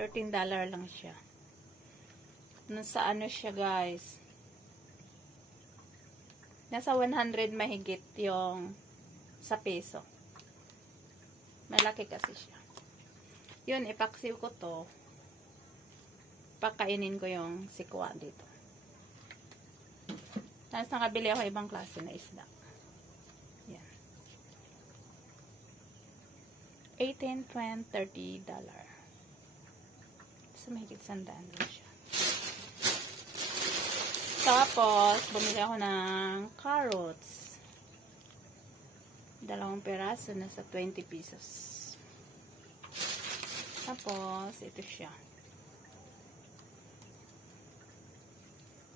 $13 lang siya. Nasa ano siya, guys? Nasa 100 mahigit yung sa peso. Malaki kasi siya. Yun, ipaksiw ko to. Pakainin ko yung sikwa dito. Tapos nakabili ako ibang klase na isda. Yan. 18, 20, $30. So, mahigit sandaan din siya. Tapos, bumili ako ng carrots. 2 peraso, nasa 20 pesos. Tapos, ito siya.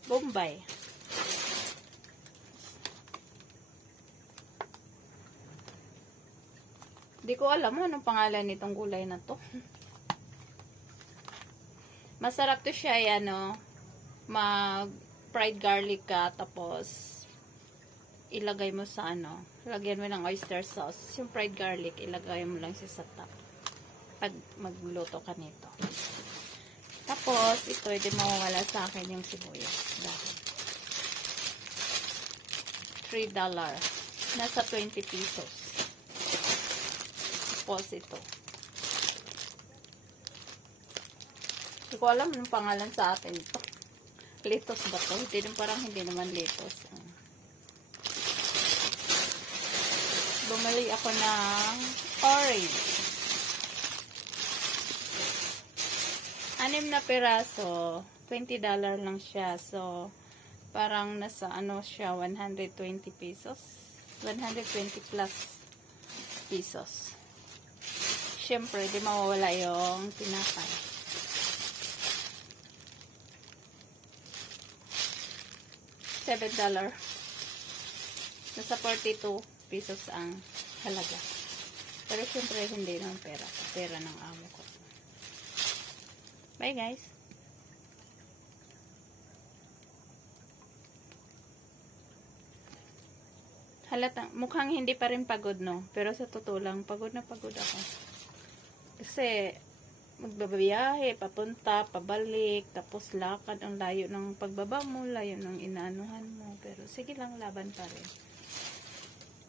Bombay. Di ko alam anong pangalan nitong gulay na to. Masarap to siya, ano, mag fried garlic ka, tapos ilagay mo sa ano, lagyan mo ng oyster sauce. Yung fried garlic, ilagay mo lang siya sa top pag magluto ka nito. Tapos, ito, hindi mawawala sa akin yung sibuyas. $3. Nasa 20 pesos. Tapos, ito. Hindi ko alam yung pangalan sa atin ito. Lettuce ba ito? Hindi naman lettuce. Bumili ako ng orange. 6 na piraso. $20 lang siya. So, parang nasa ano siya, 120 pesos. 120 plus pesos. Siyempre, di mawawala yung tinapay. $7. Nasa 42 pesos ang halaga. Pero siyempre, hindi naman pera. Pera ng amo ko. Bye, guys. Halata, mukhang hindi pa rin pagod, no? Pero sa totoo lang, pagod na pagod ako. Kasi, magbabiyahe, papunta, pabalik, tapos lakad, ang layo ng pagbaba mo, layo ng inaanuhan mo. Pero sige lang, laban pa rin.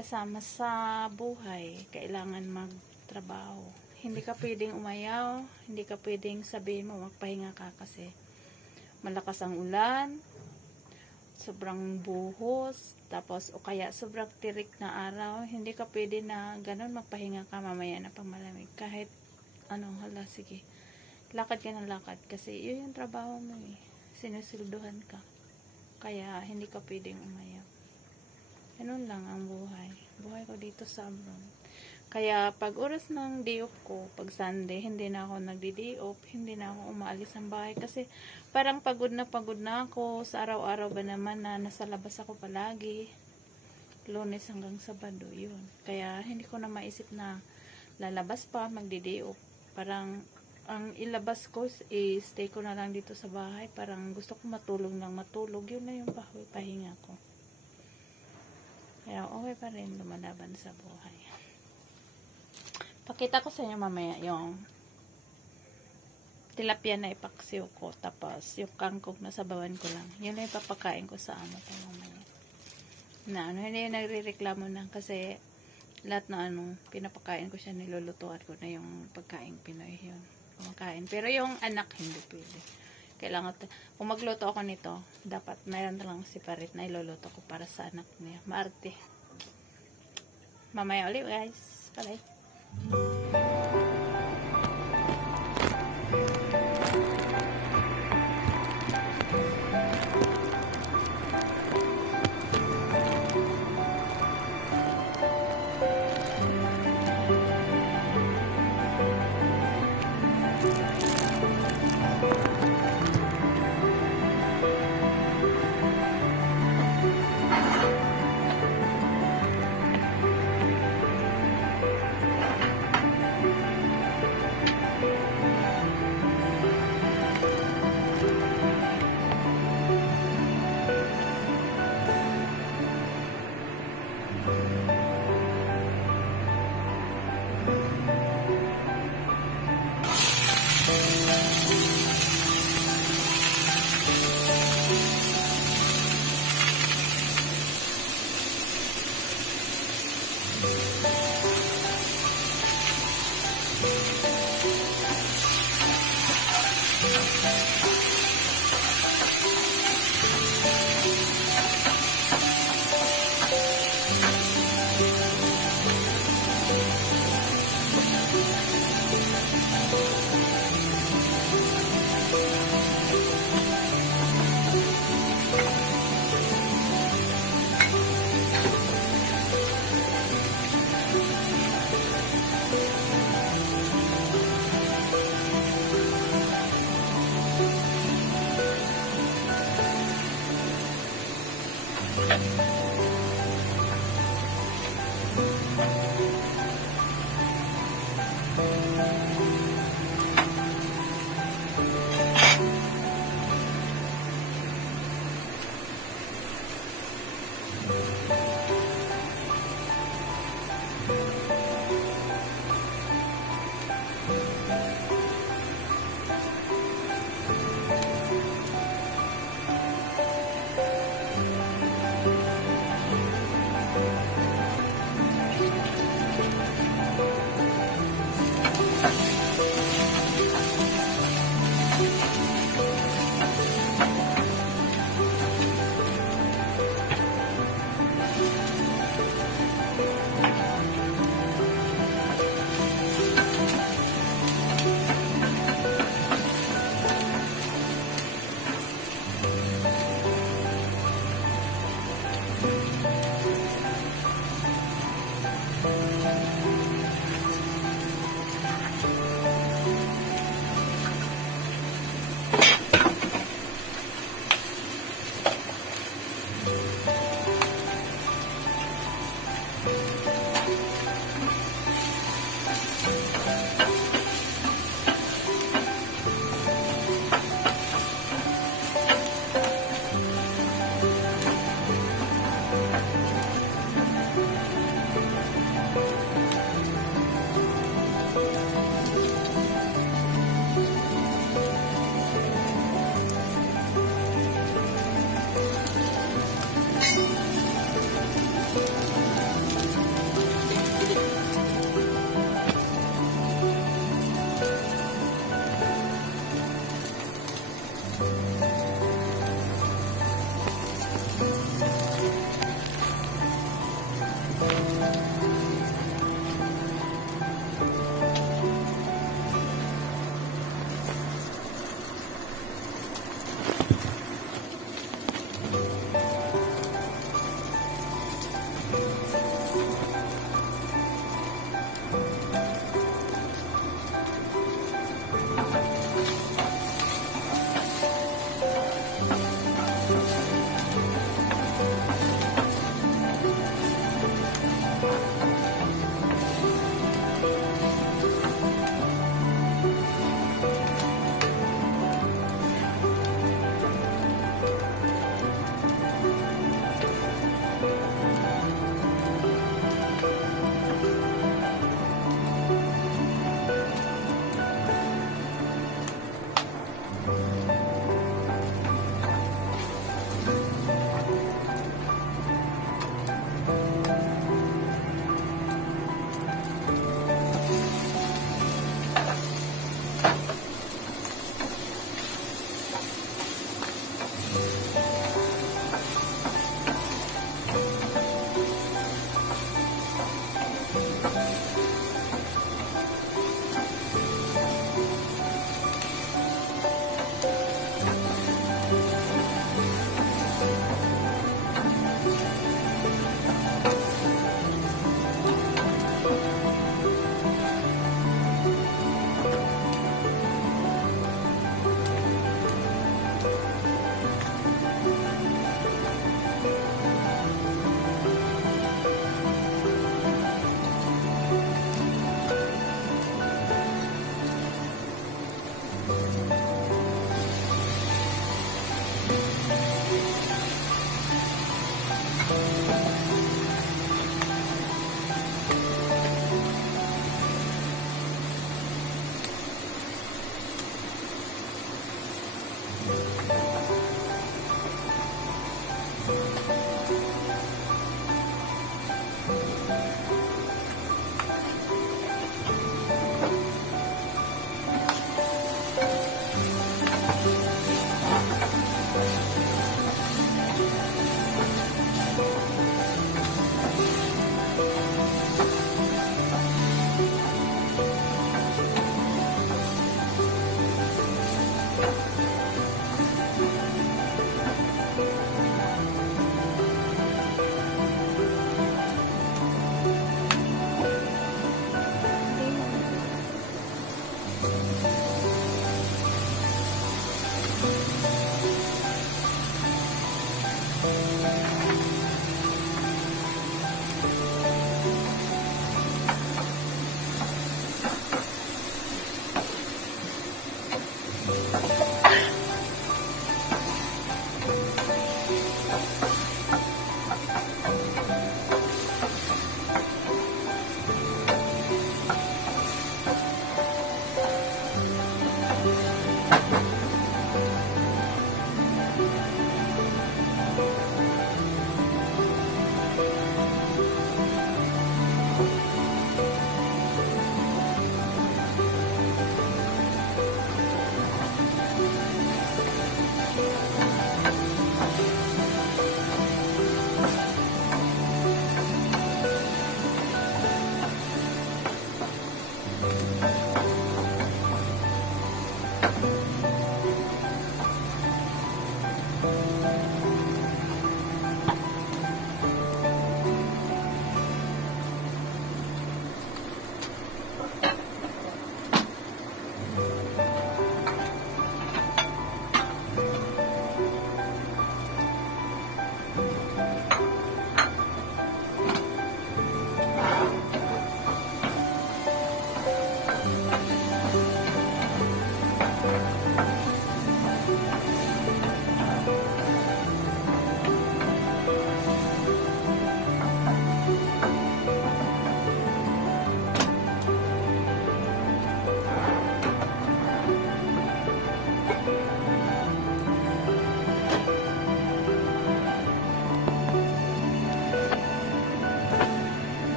Kasama sa buhay, kailangan magtrabaho. Hindi ka pwedeng umayaw, hindi ka pwedeng sabihin mo, magpahinga ka kasi malakas ang ulan, sobrang buhos, tapos o kaya sobrang tirik na araw, hindi ka pwede na ganun, magpahinga ka mamaya na pang malamig. Kahit anong hala, sige, lakad ka ng lakad kasi yun yung trabaho mo eh, sinusilduhan ka, kaya hindi ka pwedeng umayaw. Ganun lang ang buhay ko dito sa abroad. Kaya pag oras ng day off ko, pag Sunday, hindi na ako nagdi-day off, hindi na ako umaalis ng bahay kasi parang pagod na ako sa araw-araw ba naman na nasa labas ako palagi, Lunes hanggang Sabado, yun. Kaya hindi ko na maisip na lalabas pa, magdi-day off. Parang ang ilabas ko is stay ko na lang dito sa bahay, parang gusto ko matulog, yun na yung pahinga ko. Kaya okay pa rin, lumalaban sa buhay. Pakita ko sa inyo mamaya yung tilapia na ipaksiw ko. Tapos yung kangkong na sabawan ko lang. Yun na ipapakain ko sa amo ko mamaya. Na ano, hindi yung nagre-reklamo na kasi lahat na ano, pinapakain ko siya, nilulutuan ko na yung pagkain Pinoy yun. Kumakain. Pero yung anak hindi pwede. Kailangan, kung magluto ako nito, dapat mayroon lang separate na iluluto ko para sa anak niya. Maarte. Mamaya ulit guys. Bye.